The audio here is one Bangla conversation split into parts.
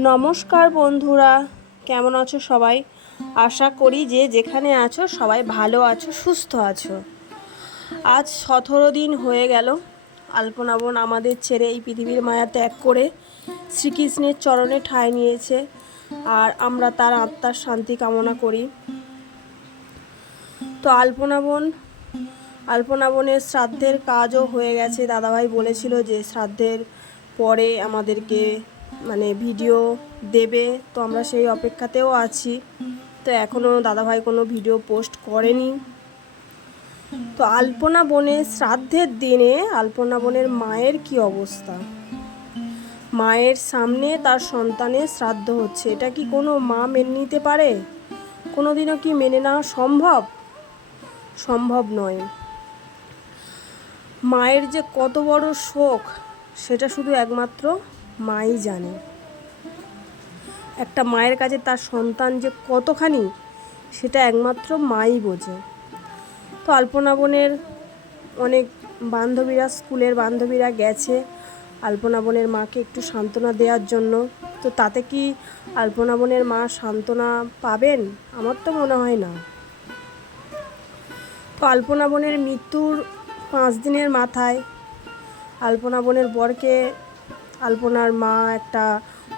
নমস্কার বন্ধুরা, কেমন আছো সবাই? আশা করি যে যেখানে আছো সবাই ভালো আছো, সুস্থ আছো। আজ সতেরো দিন হয়ে গেল, আলপনা বোন আমাদের ছেড়ে এই পৃথিবীর মায়া ত্যাগ করে শ্রীকৃষ্ণের চরণে ঠাঁই নিয়েছে আর আমরা তার আত্মার শান্তি কামনা করি। তো আলপনা বোন শ্রাদ্ধের কাজও হয়ে গেছে। দাদাভাই বলেছিল যে শ্রাদ্ধের পরে আমাদেরকে মানে ভিডিও দেবে, তো আমরা সেই অপেক্ষাতেও আছি। তো এখনও দাদাভাই কোনো ভিডিও পোস্ট করেনি। তো আলপনা বনের শ্রাদ্ধের দিনে আলপনা বনের মায়ের কি অবস্থা? মায়ের সামনে তার সন্তানের শ্রাদ্ধ হচ্ছে। এটা কি কোনো মা মেনে নিতে পারে? কোনোদিনও কি মেনে নেওয়া সম্ভব? সম্ভব নয়। মায়ের যে কত বড় শোক, সেটা শুধু একমাত্র মাই জানে। একটা মায়ের কাছে তার সন্তান যে কতখানি, সেটা একমাত্র মাই বোঝে। তো আলপনা বোনের অনেক বান্ধবীরা, স্কুলের বান্ধবীরা গেছে আলপনা বোনের মাকে একটু সান্ত্বনা দেওয়ার জন্য। তো তাতে কি আলপনা বোনের মা সান্ত্বনা পাবেন? আমার তো মনে হয় না। তো আলপনা বোনের মৃত্যুর পাঁচ দিনের মাথায় আলপনা বোনের বরকে আলপনার মা একটা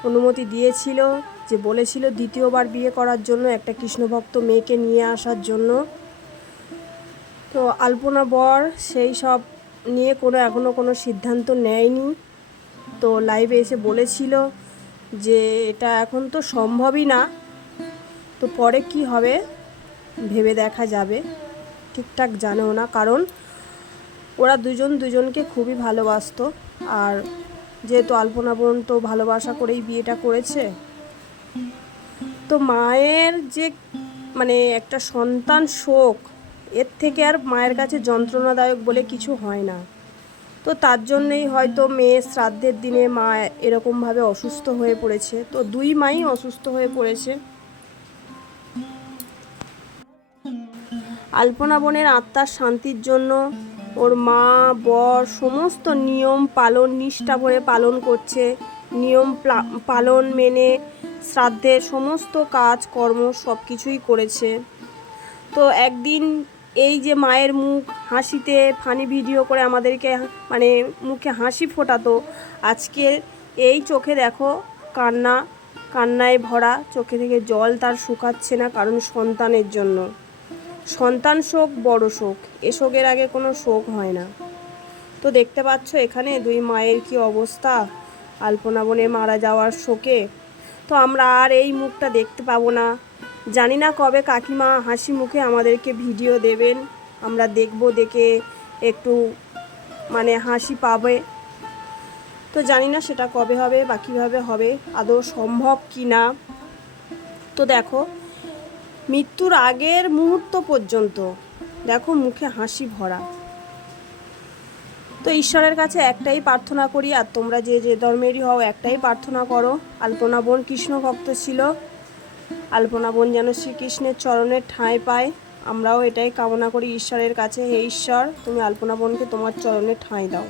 অনুমতি দিয়েছিল যে বলেছিল দ্বিতীয়বার বিয়ে করার জন্য একটা কৃষ্ণভক্ত মেয়েকে নিয়ে আসার জন্য। তো আলপনা বর সেই সব নিয়ে কোনো এখনও কোনো সিদ্ধান্ত নেয়নি। তো লাইভে এসে বলেছিল যে এটা এখন তো সম্ভবই না, তো পরে কি হবে ভেবে দেখা যাবে। ঠিকঠাক জানেও না, কারণ ওরা দুজন দুজনকে খুবই ভালোবাসতো। আর যেহেতু আলপনা বোন তো ভালোবাসা করেই বিয়েটা করেছে। তো মায়ের যে মানে একটা সন্তান শোক, এর থেকে আর মায়ের কাছে যন্ত্রণাদায়ক বলে কিছু হয় না। তো তার জন্যেই হয়তো মেয়ে শ্রাদ্ধের দিনে মা এরকমভাবে অসুস্থ হয়ে পড়েছে। তো দুই মাই অসুস্থ হয়ে পড়েছে। আলপনা বোনের আত্মার শান্তির জন্য ওর মা, বর সমস্ত নিয়ম পালন, নিষ্ঠা ভরে পালন করছে। নিয়ম পালন মেনে শ্রাদ্ধের সমস্ত কাজ, কর্ম সব কিছুই করেছে। তো একদিন এই যে মায়ের মুখ হাসিতে ফানি ভিডিও করে আমাদেরকে মানে মুখে হাসি ফোটাতো, আজকে এই চোখে দেখো কান্না, কান্নায় ভরা, চোখে থেকে জল তার শুকাচ্ছে না কারণ সন্তানের জন্য। সন্তান শোক, বড় শোক। এ শোকের আগে কোনো শোক হয় না। তো দেখতে পাচ্ছ এখানে দুই মায়ের কি অবস্থা? আলপনা বনে মারা যাওয়ার শোকে। তো আমরা আর এই মুখটা দেখতে পাবো না। জানি না কবে কাকিমা হাসি মুখে আমাদেরকে ভিডিও দেবেন। আমরা দেখব, দেখে একটু মানে হাসি পাবে। তো জানি না সেটা কবে হবে বা কীভাবে হবে, আদৌ সম্ভব কি না। তো দেখো মৃত্যুর আগের মুহূর্ত পর্যন্ত। দেখো মুখে হাসি ভরা। তো ঈশ্বরের কাছে একটাই প্রার্থনা করি, আর তোমরা যে যে ধর্মেরই হও, একটাই প্রার্থনা করো। আলপনা বোন কৃষ্ণ ভক্ত ছিল। আলপনা বোন যেন শ্রীকৃষ্ণের চরণের ঠাঁই পায়। আমরাও এটাই কামনা করি ঈশ্বরের কাছে, হে ঈশ্বর, তুমি আলপনা বোনকে তোমার চরণে ঠাঁই দাও।